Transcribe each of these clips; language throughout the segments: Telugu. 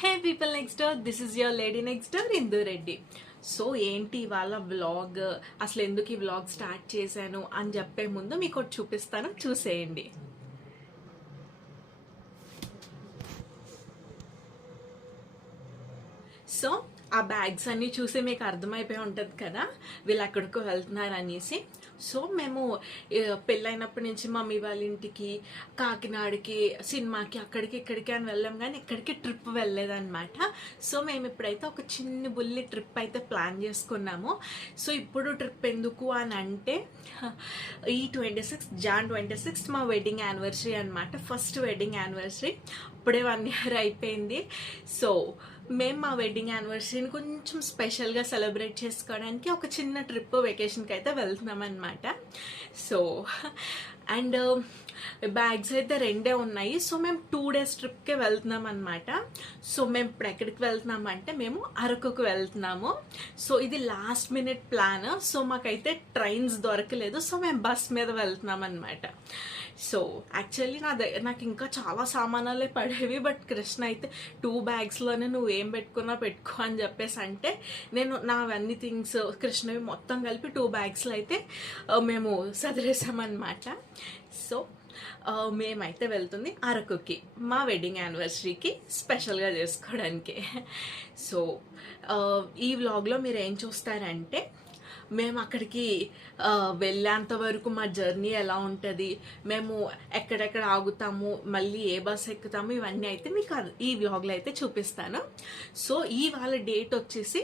Hey people next door, this is your lady next door Indu Reddy. So ఏంటి ఇవాళ వ్లాగ్, అసలు ఎందుకు ఈ వ్లాగ్ స్టార్ట్ చేశాను అని చెప్పే ముందు మీకు ఒకటి చూపిస్తాను, చూసేయండి. సో ఆ బ్యాగ్స్ అన్నీ చూసి మీకు అర్థమైపోయి ఉంటుంది కదా వీళ్ళు ఎక్కడికో వెళ్తున్నారు అనేసి. సో మేము పెళ్ళైనప్పటి నుంచి మమ్మీ వాళ్ళ ఇంటికి, కాకినాడకి, సినిమాకి, అక్కడికి ఇక్కడికి అని వెళ్ళాం, కానీ ఇక్కడికి ట్రిప్ వెళ్ళలేదన్నమాట. సో మేము ఇప్పుడైతే ఒక చిన్న బుల్లి ట్రిప్ అయితే ప్లాన్ చేసుకున్నాము. సో ఇప్పుడు ట్రిప్ ఎందుకు అని అంటే, ఈ Jan 26 మా వెడ్డింగ్ యానివర్సరీ అనమాట, ఫస్ట్ వెడ్డింగ్ యానివర్సరీ. అప్పుడే 1 year అయిపోయింది. సో మేము మా వెడ్డింగ్ యానివర్సరీని కొంచెం స్పెషల్గా సెలబ్రేట్ చేసుకోవడానికి ఒక చిన్న ట్రిప్ వెకేషన్కి అయితే వెళ్తున్నాం అనమాట. సో అండ్ బ్యాగ్స్ అయితే 2 ఉన్నాయి. సో మేము 2 days ట్రిప్కే వెళ్తున్నాం అనమాట. సో మేము ఇప్పుడు ఎక్కడికి వెళ్తున్నామంటే మేము అరకుకు వెళ్తున్నాము. సో ఇది లాస్ట్ మినిట్ ప్లాన్. సో మాకైతే ట్రైన్స్ దొరకలేదు, సో మేము బస్ మీద వెళ్తున్నాం అనమాట. సో యాక్చువల్లీ నాకు ఇంకా చాలా సామానాలే పడేవి, బట్ కృష్ణ అయితే 2 bagsలోనే నువ్వు ఏం పెట్టుకున్నా పెట్టుకో అని చెప్పేసి అంటే నేను నావన్నీ థింగ్స్ కృష్ణవి మొత్తం కలిపి 2 bagsలో అయితే మేము సదిరేసామన్నమాట. సో మేమైతే వెళ్తుంది అరకుకి మా వెడ్డింగ్ యానివర్సరీకి స్పెషల్గా చేసుకోవడానికి. సో ఈ వ్లాగ్లో మీరు ఏం చూస్తారంటే, మేము అక్కడికి వెళ్ళేంత వరకు మా జర్నీ ఎలా ఉంటుంది, మేము ఎక్కడెక్కడ ఆగుతాము, మళ్ళీ ఏ బస్ ఎక్కుతాము, ఇవన్నీ అయితే మీకు ఈ వ్లాగ్లో అయితే చూపిస్తాను. సో ఇవాళ డేట్ వచ్చేసి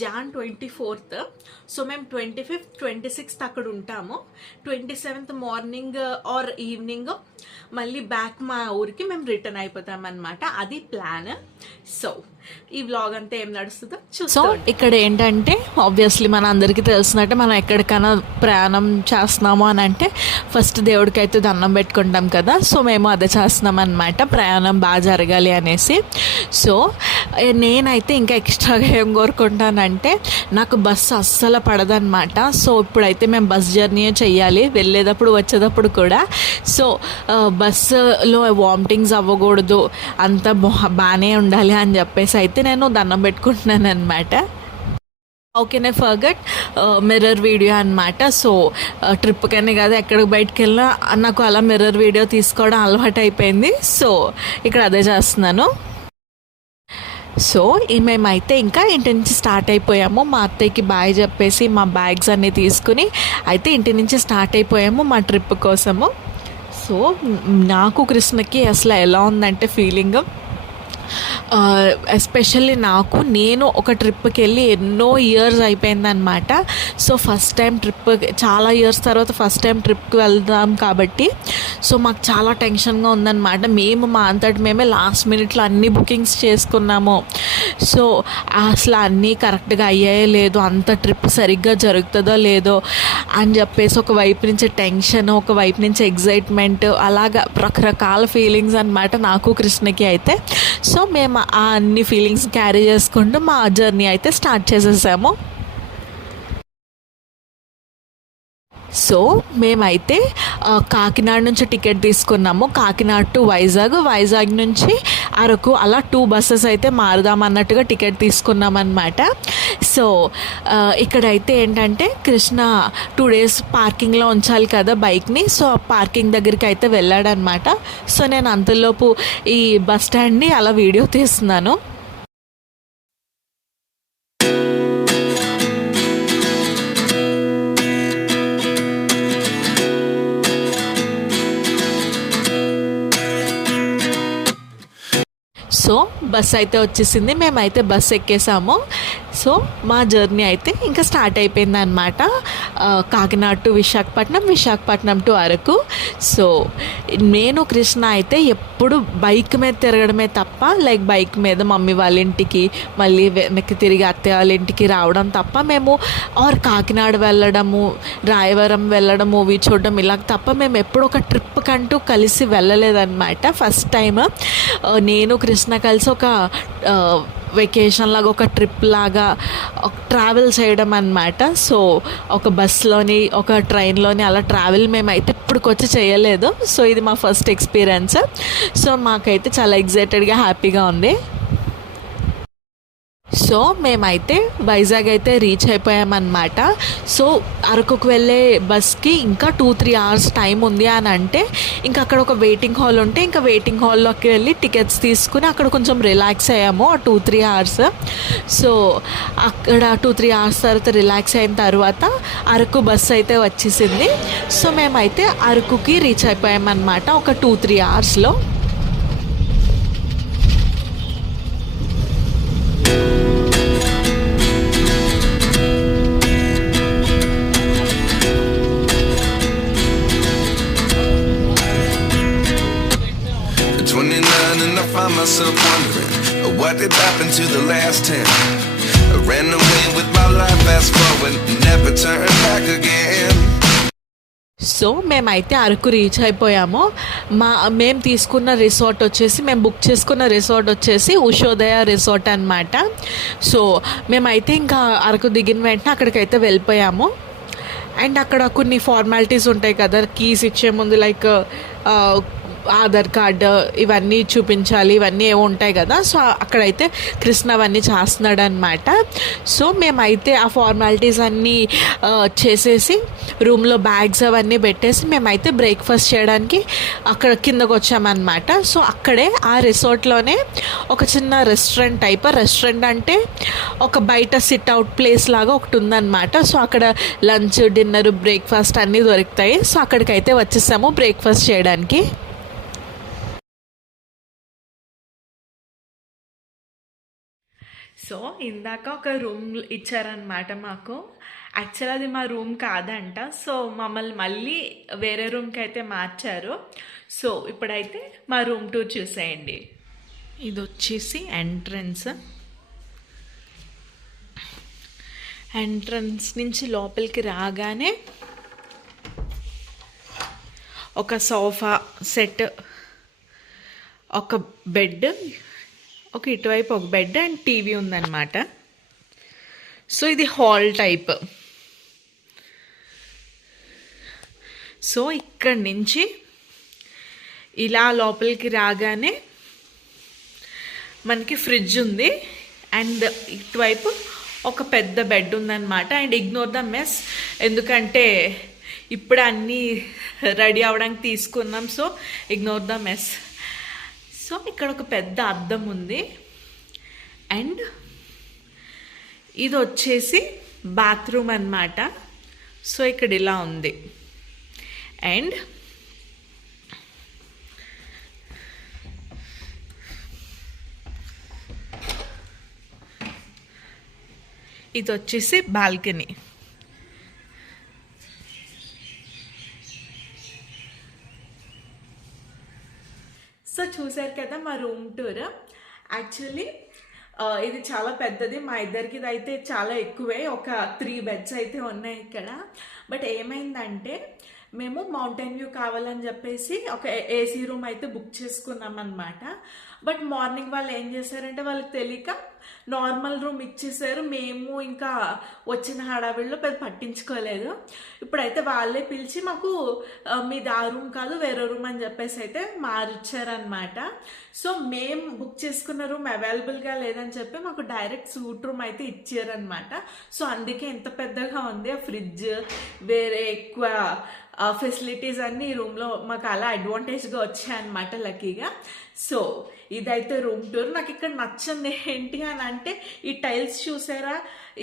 Jan 24th. సో మేము 25th, 26th అక్కడ ఉంటాము. 27th మార్నింగ్ ఆర్ ఈవినింగ్ మళ్ళీ బ్యాక్ మా ఊరికి మేము రిటర్న్ అయిపోతాం అనమాట. అది ప్లాన్. సో ఈ వ్లాగ్ అంతా ఏం నడుస్తుందో చూస్తాం. సో ఇక్కడ ఏంటంటే, ఆబ్వియస్లీ మన అందరికీ తెలిసినట్టే, మనం ఎక్కడికైనా ప్రయాణం చేస్తున్నాము అని అంటే ఫస్ట్ దేవుడికి అయితే దండం పెట్టుకుంటాం కదా. సో మేము అదే చేస్తున్నాం అనమాట, ప్రయాణం బాగా జరగాలి అనేసి. సో నేనైతే ఇంకా ఎక్స్ట్రాగా ఏం కోరుకుంటానంటే, నాకు బస్సు అస్సలు పడదనమాట. సో ఇప్పుడైతే మేము బస్ జర్నీయే చెయ్యాలి, వెళ్ళేటప్పుడు వచ్చేటప్పుడు కూడా. సో బస్సులో వామిటింగ్స్ అవ్వకూడదు, అంతా బాగానే ఉండాలి అని చెప్పేసి అయితే నేను దండం పెట్టుకుంటున్నాను అనమాట. ఓకేనే ఫర్గట్ మిర్రర్ వీడియో అనమాట. సో ట్రిప్కనే కాదు, ఎక్కడికి బయటకు వెళ్ళినా నాకు అలా మిర్రర్ వీడియో తీసుకోవడం అలవాటు అయిపోయింది. సో ఇక్కడ అదే చేస్తున్నాను. సో మేమైతే ఇంకా ఇంటి నుంచి స్టార్ట్ అయిపోయాము. మా అత్తయ్యకి బాయ్ చెప్పేసి మా బ్యాగ్స్ అన్నీ తీసుకుని అయితే ఇంటి నుంచి స్టార్ట్ అయిపోయాము మా ట్రిప్ కోసము. సో నాకు కృష్ణకి అసలు ఎలా ఉందంటే ఫీలింగ్, ఎస్పెషల్లీ నేను ఒక ట్రిప్కి వెళ్ళి ఎన్నో ఇయర్స్ అయిపోయిందనమాట. సో ఫస్ట్ టైం ట్రిప్, చాలా ఇయర్స్ తర్వాత ఫస్ట్ టైం ట్రిప్కి వెళ్దాం కాబట్టి సో మాకు చాలా టెన్షన్గా ఉందన్నమాట. మేము మా అంతటి మేమే లాస్ట్ మినిట్లో అన్ని బుకింగ్స్ చేసుకున్నాము. సో అసలు అన్నీ కరెక్ట్గా అయ్యాయో లేదో, అంత ట్రిప్ సరిగ్గా జరుగుతుందో లేదో అని చెప్పేసి ఒకవైపు నుంచి టెన్షన్, ఒకవైపు నుంచి ఎగ్జైట్మెంట్, అలాగా రకరకాల ఫీలింగ్స్ అనమాట నాకు కృష్ణకి అయితే. సో మేము ఆ అన్ని ఫీలింగ్స్ క్యారీ చేసుకుంటూ మా జర్నీ అయితే స్టార్ట్ చేసేసాము. సో మేమైతే కాకినాడ నుంచి టికెట్ తీసుకున్నాము, కాకినాడ టు వైజాగ్, వైజాగ్ నుంచి అరకు, అలా 2 buses అయితే మారుదామన్నట్టుగా టికెట్ తీసుకున్నామన్నమాట. సో ఇక్కడైతే ఏంటంటే కృష్ణ 2 days పార్కింగ్లో ఉంచాలి కదా బైక్ని. సో పార్కింగ్ దగ్గరికి అయితే వెళ్ళాడనమాట. సో నేను అంతలోపు ఈ బస్ స్టాండ్ని అలా వీడియో తీస్తున్నాను. సో బస్ అయితే వచ్చేసింది, మేమైతే బస్ ఎక్కేసాము. సో మా జర్నీ అయితే ఇంకా స్టార్ట్ అయిపోయింది అనమాట. Kakinada to Visakhapatnam, Visakhapatnam to Araku. So నేను కృష్ణ అయితే ఎప్పుడు బైక్ మీద తిరగడమే తప్ప, లైక్ బైక్ మీద మమ్మీ వాళ్ళ ఇంటికి మళ్ళీ వెనక్కి తిరిగి అత్తయ్య వాళ్ళ ఇంటికి రావడం తప్ప, మేము కాకినాడ వెళ్ళడము, రాయవరం వెళ్ళడం, మూవీ చూడడం ఇలా తప్ప మేము ఎప్పుడు ఒక ట్రిప్ కంటూ కలిసి వెళ్ళలేదన్నమాట. ఫస్ట్ టైం నేను కృష్ణ కలిసి ఒక వెకేషన్ లాగా, ఒక ట్రిప్ లాగా ట్రావెల్ చేయడం అన్నమాట. సో ఒక బస్లోని, ఒక ట్రైన్లోని అలా ట్రావెల్ మేమైతే ఇప్పటికొచ్చి చేయలేదు. సో ఇది మా ఫస్ట్ ఎక్స్పీరియన్స్. సో మాకైతే చాలా ఎగ్జైటెడ్గా, హ్యాపీగా ఉంది. సో మేమైతే వైజాగ్ అయితే రీచ్ అయిపోయామన్నమాట. సో అరకుకు వెళ్ళే బస్కి ఇంకా 2-3 అవర్స్ టైం ఉంది అని అంటే, ఇంకా అక్కడ ఒక వెయిటింగ్ హాల్ ఉంటే, ఇంకా వెయిటింగ్ హాల్లోకి వెళ్ళి టికెట్స్ తీసుకుని అక్కడ కొంచెం రిలాక్స్ అయ్యాము ఆ 2-3 అవర్స్. సో అక్కడ 2-3 అవర్స్ తర్వాత రిలాక్స్ అయిన తర్వాత అరకు బస్సు అయితే వచ్చేసింది. సో మేమైతే అరకుకి రీచ్ అయిపోయామన్నమాట ఒక 2-3 అవర్స్లో. Find myself wondering what did happen to the last 10. I ran away with my life, fast forward, never turn back again. So మేమైతే అరకు రీచ్ అయిపోయాము. మేము తీసుకున్న రిసార్ట్ వచ్చేసి, మేము బుక్ చేసుకున్న రిసార్ట్ వచ్చేసి ఉషోదయ రిసార్ట్ అన్నమాట. సో మేమైతే ఇంకా అరకు దిగిన వెంటనే అక్కడికైతే వెళ్ళిపోయాము. అండ్ అక్కడ కొన్ని ఫార్మాలిటీస్ ఉంటాయి కదా, కీస్ ఇచ్చే ముందు, లైక్ ఆధార్ కార్డు ఇవన్నీ చూపించాలి, ఇవన్నీ ఏవో ఉంటాయి కదా. సో అక్కడైతే కృష్ణ అవన్నీ చేస్తున్నాడు అనమాట. సో మేమైతే ఆ ఫార్మాలిటీస్ అన్నీ చేసేసి రూమ్లో బ్యాగ్స్ అవన్నీ పెట్టేసి మేమైతే బ్రేక్ఫాస్ట్ చేయడానికి అక్కడ కిందకు వచ్చామన్నమాట. సో అక్కడే ఆ రిసార్ట్లోనే ఒక చిన్న రెస్టారెంట్ అంటే ఒక బయట సిట్ అవుట్ ప్లేస్ లాగా ఒకటి ఉందన్నమాట. సో అక్కడ లంచ్, డిన్నర్, బ్రేక్ఫాస్ట్ అన్నీ దొరుకుతాయి. సో అక్కడికైతే వచ్చేసాము బ్రేక్ఫాస్ట్ చేయడానికి. సో ఇందాక ఒక రూమ్ ఇచ్చారనమాట మాకు. యాక్చువల్ అది మా రూమ్ కాదంట. సో మమ్మల్ని మళ్ళీ వేరే రూమ్కి అయితే మార్చారు. సో ఇప్పుడైతే మా రూమ్ టూర్ చూసేయండి. ఇది వచ్చేసి ఎంట్రన్స్ నుంచి లోపలికి రాగానే ఒక సోఫా సెట్, ఒక బెడ్, ఒక ఇటువైపు ఒక బెడ్ అండ్ టీవీ ఉందన్నమాట. సో ఇది హాల్ టైప్. సో ఇక్కడి నుంచి ఇలా లోపలికి రాగానే మనకి ఫ్రిడ్జ్ ఉంది అండ్ ఇటువైపు ఒక పెద్ద బెడ్ ఉందన్నమాట. అండ్ ఇగ్నోర్ ద మెస్, ఎందుకంటే ఇప్పుడు అన్నీ రెడీ అవ్వడానికి తీసుకున్నాం. So ignore the mess. So ఇక్కడ ఒక పెద్ద అద్దం ఉంది అండ్ ఇది వచ్చేసి బాత్రూమ్ అన్నమాట. సో ఇక్కడ ఇలా ఉంది. అండ్ ఇది వచ్చేసి బాల్కనీ. సో చూసారు కదా మా రూమ్ టూర్. యాక్చువల్లీ ఇది చాలా పెద్దది. మా ఇద్దరికి ఇది అయితే చాలా ఎక్కువే, ఒక 3 బెడ్స్ అయితే ఉన్నాయి ఇక్కడ. బట్ ఏమైందంటే మేము మౌంటైన్ వ్యూ కావాలని చెప్పేసి ఒక ఏసీ రూమ్ అయితే బుక్ చేసుకున్నాం అనమాట. బట్ మార్నింగ్ వాళ్ళు ఏం చేశారంటే వాళ్ళకి తెలియక నార్మల్ రూమ్ ఇచ్చేసారు. మేము ఇంకా వచ్చిన హడావిడిలో పెద్ద పట్టించుకోలేదు. ఇప్పుడైతే వాళ్ళే పిలిచి మాకు మీది ఆ రూమ్ కాదు వేరే రూమ్ అని చెప్పేసి అయితే మారిచ్చారనమాట. సో మేము బుక్ చేసుకున్న రూమ్ అవైలబుల్గా లేదని చెప్పి మాకు డైరెక్ట్ సూట్ రూమ్ అయితే ఇచ్చారనమాట. సో అందుకే ఎంత పెద్దగా ఉంది. ఆ ఫ్రిడ్జ్, వేరే ఎక్కువ ఫెసిలిటీస్ అన్నీ ఈ రూమ్లో మాకు అలా అడ్వాంటేజ్గా వచ్చాయన్నమాట లక్కీగా. సో ఇదైతే రూమ్ టూర్. నాకు ఇక్కడ నచ్చింది ఏంటి అని అంటే ఈ టైల్స్ చూసారా,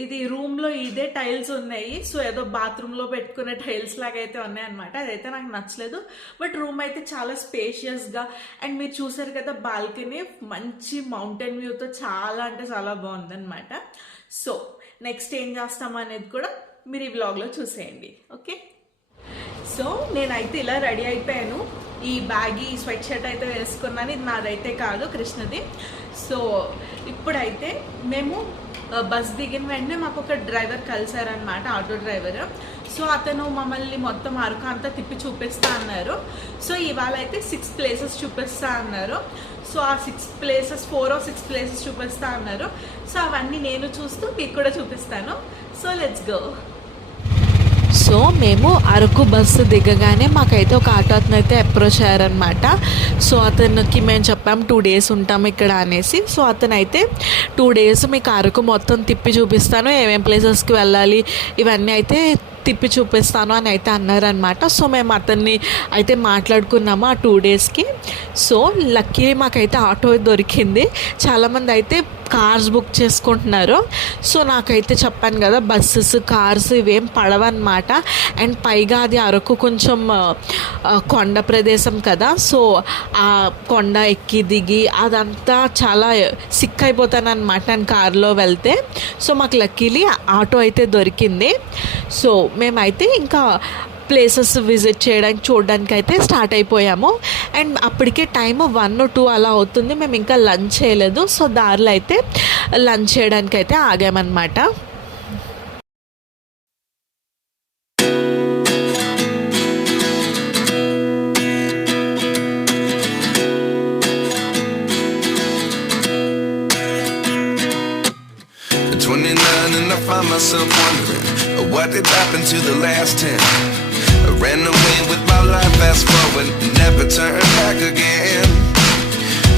ఇది రూమ్లో ఇదే టైల్స్ ఉన్నాయి. సో ఏదో బాత్రూంలో పెట్టుకునే టైల్స్ లాగా అయితే ఉన్నాయన్నమాట. అదైతే నాకు నచ్చలేదు. బట్ రూమ్ అయితే చాలా స్పేషియస్గా అండ్ మీరు చూసారు కదా బాల్కనీ, మంచి మౌంటైన్ వ్యూతో చాలా అంటే చాలా బాగుందన్నమాట. సో నెక్స్ట్ ఏం చేస్తాము అనేది కూడా మీరు ఈ వ్లాగ్లో చూసేయండి. ఓకే, సో నేనైతే ఇలా రెడీ అయిపోయాను. ఈ బ్యాగీ స్వెట్ షర్ట్ అయితే వేసుకున్నాను. ఇది నాదైతే కాదు, కృష్ణది. సో ఇప్పుడైతే మేము బస్ దిగిన వెంటనే మాకు ఒక డ్రైవర్ కలిసారనమాట, ఆటో డ్రైవర్. సో అతను మమ్మల్ని మొత్తం అరకు అంతా తిప్పి చూపిస్తా అన్నారు. సో ఇవాళ అయితే 6 ప్లేసెస్ చూపిస్తా అన్నారు. సో ఆ 6 ప్లేసెస్ 4 or 6 ప్లేసెస్ చూపిస్తా అన్నారు. సో అవన్నీ నేను చూస్తూ మీకు కూడా చూపిస్తాను. So let's go. సో మేము అరకు బస్సు దిగగానే మాకైతే ఒక ఆటో అతను అయితే అప్రోచ్ అయ్యారనమాట. సో అతనికి మేము చెప్పాము 2 days ఉంటాం ఇక్కడ అనేసి. సో అతను అయితే 2 days మీకు అరకు మొత్తం తిప్పి చూపిస్తాను, ఏమేం ప్లేసెస్కి వెళ్ళాలి ఇవన్నీ అయితే తిప్పి చూపిస్తాను అని అయితే అన్నారనమాట. సో మేము అతన్ని అయితే మాట్లాడుకున్నాము ఆ 2 daysకి. సో లక్కీ మాకైతే ఆటో దొరికింది. చాలామంది అయితే కార్స్ బుక్ చేసుకుంటున్నారు. సో నాకైతే చెప్పాను కదా, బస్సెస్ కార్స్ ఇవేం పడవన్నమాట. అండ్ పైగా అది అరకు కొంచెం కొండ ప్రదేశం కదా. సో ఆ కొండ ఎక్కి దిగి అదంతా చాలా సిక్ అయిపోతాను అనమాట నేను కార్లో వెళ్తే. సో మాకు లక్కీలీ ఆటో అయితే దొరికింది. సో మేమైతే ఇంకా ప్లేసెస్ విజిట్ చేయడానికి చూడడానికి అయితే స్టార్ట్ అయిపోయాము. అండ్ అప్పటికే టైం 1 or 2 అలా అవుతుంది. మేము ఇంకా లంచ్ చేయలేదు. సో దారిలో అయితే లంచ్ చేయడానికి అయితే ఆగామన్నమాట. And I find myself wondering what did happen to the last 10. I ran away with my life, fast forward, never turn back again.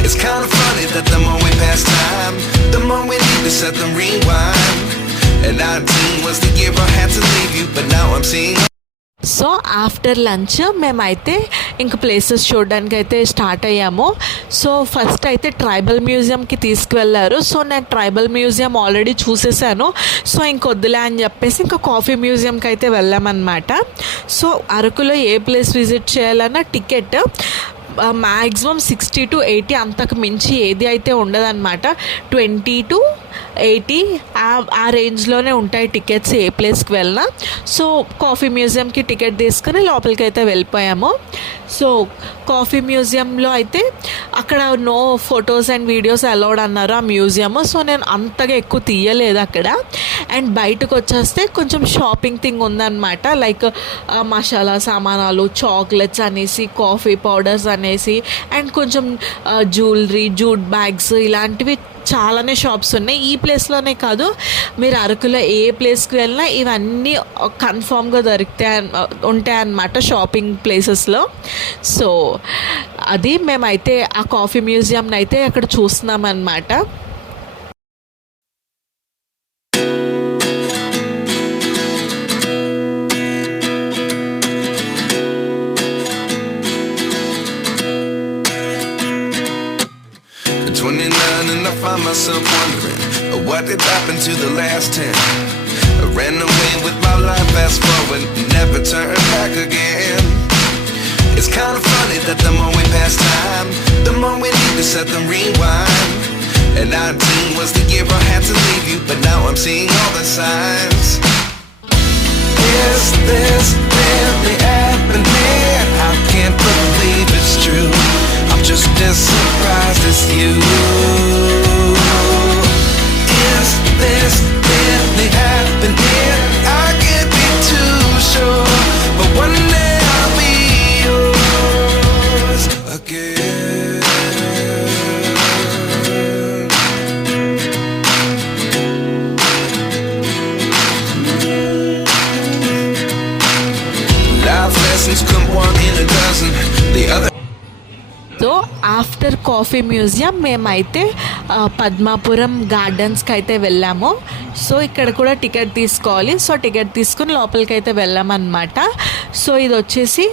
It's kind of funny that the more we pass time, the more we need to set them rewind. And 19 was the year I had to leave you, but now I'm seeing. So after lunch మేమైతే ఇంక ప్లేసెస్ చూడడానికి అయితే స్టార్ట్ అయ్యాము. సో ఫస్ట్ అయితే ట్రైబల్ మ్యూజియంకి తీసుకువెళ్ళారు. సో నేను ట్రైబల్ మ్యూజియం ఆల్రెడీ చూసేసాను. సో ఇంకొద్దులే అని చెప్పేసి ఇంకా కాఫీ మ్యూజియంకి అయితే వెళ్ళామన్నమాట. సో అరకులో ఏ ప్లేస్ విజిట్ చేయాలన్నా టికెట్ మ్యాక్సిమం 60 to 80, అంతకు మించి ఏది అయితే ఉండదన్నమాట. 20 to 80 ఆ రేంజ్లోనే ఉంటాయి టికెట్స్ ఏ ప్లేస్కి వెళ్ళినా. సో కాఫీ మ్యూజియంకి టికెట్ తీసుకుని లోపలికి అయితే వెళ్ళిపోయాము. సో కాఫీ మ్యూజియంలో అయితే అక్కడ no photos and videos allowed అన్నారు ఆ మ్యూజియం. సో నేను అంతగా ఎక్కువ తీయలేదు అక్కడ. అండ్ బయటకు వచ్చేస్తే కొంచెం షాపింగ్ థింగ్ ఉందన్నమాట. లైక్ మసాలా సామానాలు, చాక్లెట్స్ అనేసి, కాఫీ పౌడర్స్ అనేసి, అండ్ కొంచెం జ్యువెలరీ, జూట్ బ్యాగ్స్ ఇలాంటివి చాలానే షాప్స్ ఉన్నాయి. ఈ ప్లేస్లోనే కాదు, మీరు అరకులో ఏ ప్లేస్కి వెళ్ళినా ఇవన్నీ కన్ఫామ్గా ఉంటాయన్నమాట షాపింగ్ ప్లేసెస్లో. సో అది మేమైతే ఆ కాఫీ మ్యూజియంని అయితే అక్కడ చూస్తున్నామన్నమాట. And I find myself wondering what did happen to the last 10. I ran away with my life, fast forward, never turn back again. It's kind of funny that the more we pass time, the more we need to set them rewind. And 19 was the year I had to leave you, but now I'm seeing all the signs. Is this really happening? I can't believe it's true. I'm just as surprised as you. Is this really happening? I can't be too sure, but one day I'll be yours again. Life lessons come one in a dozen. The other. So after coffee museum మేమైతే పద్మాపురం గార్డెన్స్కి అయితే వెళ్ళాము. సో ఇక్కడ కూడా టికెట్ తీసుకోవాలి. సో టికెట్ తీసుకుని లోపలికి అయితే వెళ్ళామన్నమాట. సో ఇది వచ్చేసి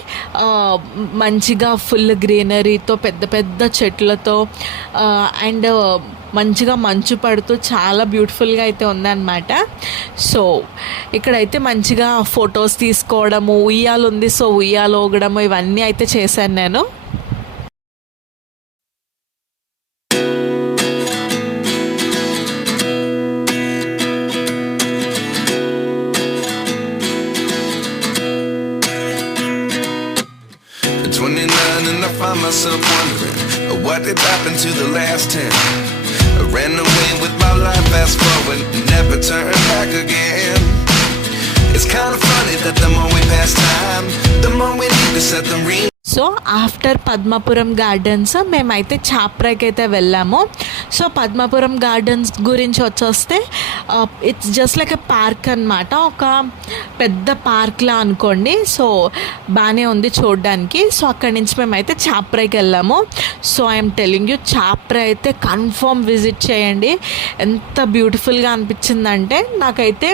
మంచిగా ఫుల్ గ్రీనరీతో, పెద్ద పెద్ద చెట్లతో, అండ్ మంచిగా మంచు పడుతూ చాలా బ్యూటిఫుల్గా అయితే ఉందన్నమాట. సో ఇక్కడైతే మంచిగా ఫొటోస్ తీసుకోవడము, ఉయ్యాలు ఉంది, సో ఉయ్యాలు ఊగడము ఇవన్నీ అయితే చేశాను నేను. And I find myself wondering what did happen to the last 10. I I ran away with my life, fast forward, never turn back again. It's kind of funny that the more we pass time, the more we need to set the ring. So after Padmapuram gardens మేమైతే చాప్రాకి అయితే వెళ్ళాము. సో పద్మపురం గార్డెన్స్ గురించి వచ్చేస్తే it's just like a park అనమాట, ఒక పెద్ద పార్క్లా అనుకోండి. సో బాగానే ఉంది చూడడానికి. సో అక్కడి నుంచి మేమైతే చాప్రాకి వెళ్ళాము. So I'm telling you, Chapra అయితే కన్ఫర్మ్ విజిట్ చేయండి. ఎంత బ్యూటిఫుల్గా అనిపించిందంటే నాకైతే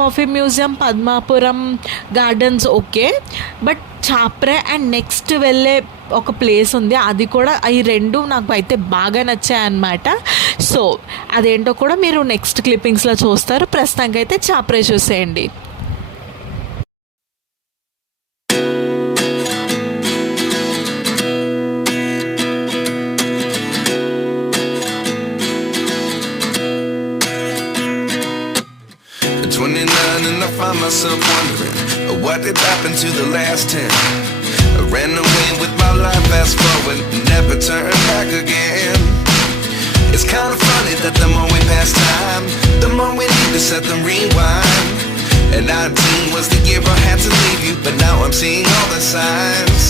coffee museum, Padmapuram gardens okay, but Chapra and next వెళ్ళే ఒక ప్లేస్ ఉంది, అది కూడా, ఈ రెండు నాకు అయితే బాగా నచ్చాయి అన్నమాట. సో అదేంటో కూడా మీరు నెక్స్ట్ క్లిప్పింగ్స్లో చూస్తారు. ప్రస్తుతానికి అయితే చాప్రా చూసేయండి. And I find myself wondering what did happen to the last 10. I ran away with my life, fast forward, never turn back again. It's kind of funny that the more we pass time, the more we need to set the rewind. And 19 was the year I had to leave you, but now I'm seeing all the signs.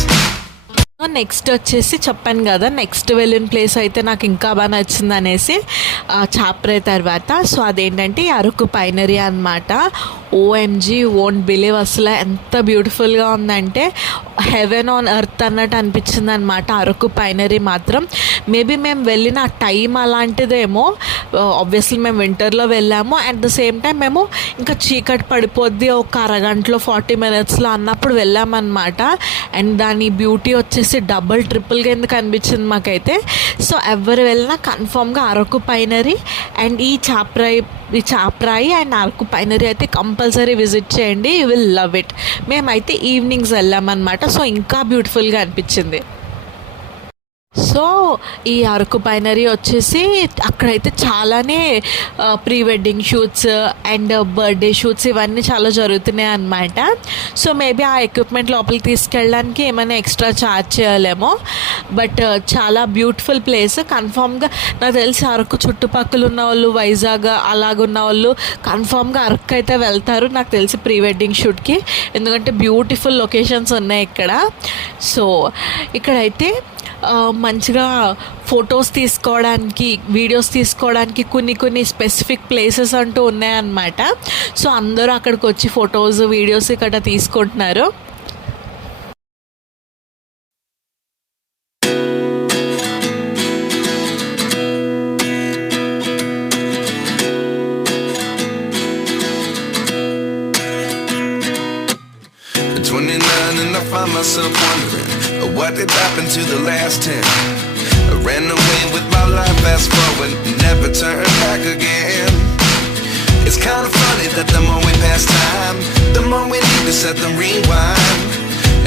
Next వచ్చేసి చెప్పాను కదా, నెక్స్ట్ వెళ్ళిన ప్లేస్ అయితే నాకు ఇంకా బాగా నచ్చింది అనేసి, చాప్రా తర్వాత. సో అదేంటంటే అరకు పైనరీ అనమాట. ఓఎంజీ, ఓంట్ బిలీవ్, అసలు ఎంత బ్యూటిఫుల్గా ఉందంటే హెవెన్ ఆన్ ఎర్త్ అన్నట్టు అనిపించింది అనమాట అరకు పైనరీ మాత్రం. మేబీ మేము వెళ్ళిన టైం అలాంటిదేమో, ఆబ్వియస్లీ మేము వింటర్లో వెళ్ళాము. అట్ ద సేమ్ టైం మేము ఇంకా చీకటి పడిపోద్ది ఒక అరగంటలో 40 minutesలో అన్నప్పుడు వెళ్ళామన్నమాట. అండ్ దాని బ్యూటీ వచ్చేసి డబుల్ ట్రిపుల్గా ఎందుకు అనిపించింది మాకైతే. సో ఎవరు వెళ్ళినా కన్ఫామ్గా అరకు పైనరీ అండ్ ఈ చాప్రాయి అండ్ అరకు పైనరీ అయితే కంపల్సరీ విజిట్ చేయండి. You will love it. మేమైతే ఈవినింగ్స్ వెళ్ళామన్నమాట. సో ఇంకా బ్యూటిఫుల్గా అనిపించింది. సో ఈ అరకు పైనరీ వచ్చేసి అక్కడైతే చాలానే pre wedding shoots and birthday shoots ఇవన్నీ చాలా జరుగుతున్నాయి అన్నమాట. సో మేబీ ఆ ఎక్విప్మెంట్ లోపలికి తీసుకెళ్ళడానికి ఏమైనా ఎక్స్ట్రా ఛార్జ్ చేయాలేమో, బట్ చాలా బ్యూటిఫుల్ ప్లేస్. కన్ఫామ్గా నాకు తెలిసి అరకు చుట్టుపక్కల ఉన్న వాళ్ళు, వైజాగ్ అలాగున్న వాళ్ళు కన్ఫామ్గా అరకు అయితే వెళ్తారు నాకు తెలిసి ప్రీ వెడ్డింగ్ షూట్కి, ఎందుకంటే బ్యూటిఫుల్ లొకేషన్స్ ఉన్నాయి ఇక్కడ. సో ఇక్కడైతే మంచిగా ఫొటోస్ తీసుకోవడానికి, వీడియోస్ తీసుకోవడానికి కొన్ని స్పెసిఫిక్ ప్లేసెస్ అంటూ ఉన్నాయన్నమాట. సో అందరూ అక్కడికి వచ్చి ఫొటోస్, వీడియోస్ ఇక్కడ తీసుకుంటున్నారు. And I find myself wondering what did happen to the last 10. I ran away with my life, fast forward, never turn back again. It's kind of funny that the more we pass time, the more we need to set the rewind.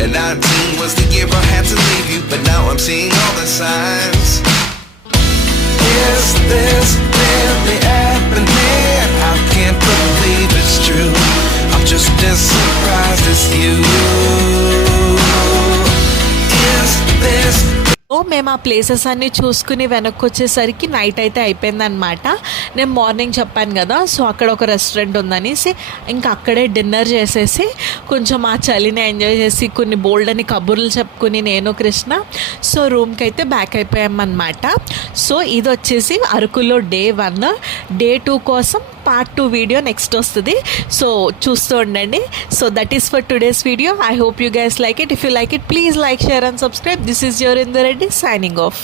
And 19 was the year I had to leave you, but now I'm seeing all the signs. Is this really happening? I can't believe it's true. I'm just as surprised as you. Is this? మేము ఆ ప్లేసెస్ అన్నీ చూసుకుని వెనక్కి వచ్చేసరికి నైట్ అయితే అయిపోయిందనమాట. నేను మార్నింగ్ చెప్పాను కదా, సో అక్కడ ఒక రెస్టారెంట్ ఉందనేసి ఇంకా అక్కడే డిన్నర్ చేసేసి కొంచెం ఆ చలిని ఎంజాయ్ చేసి కొన్ని బోల్డ్ అని కబుర్లు చెప్పుకుని నేను కృష్ణ సో రూమ్కి అయితే బ్యాక్ అయిపోయామన్నమాట. సో ఇది వచ్చేసి అరకులో డే 1. డే 2 కోసం పార్ట్ 2 వీడియో నెక్స్ట్ వస్తుంది. సో చూస్తూ ఉండండి. So that is for today's video. I hope you guys like it. If you like it, please like, share and subscribe. This is your Inder Reddy signing off.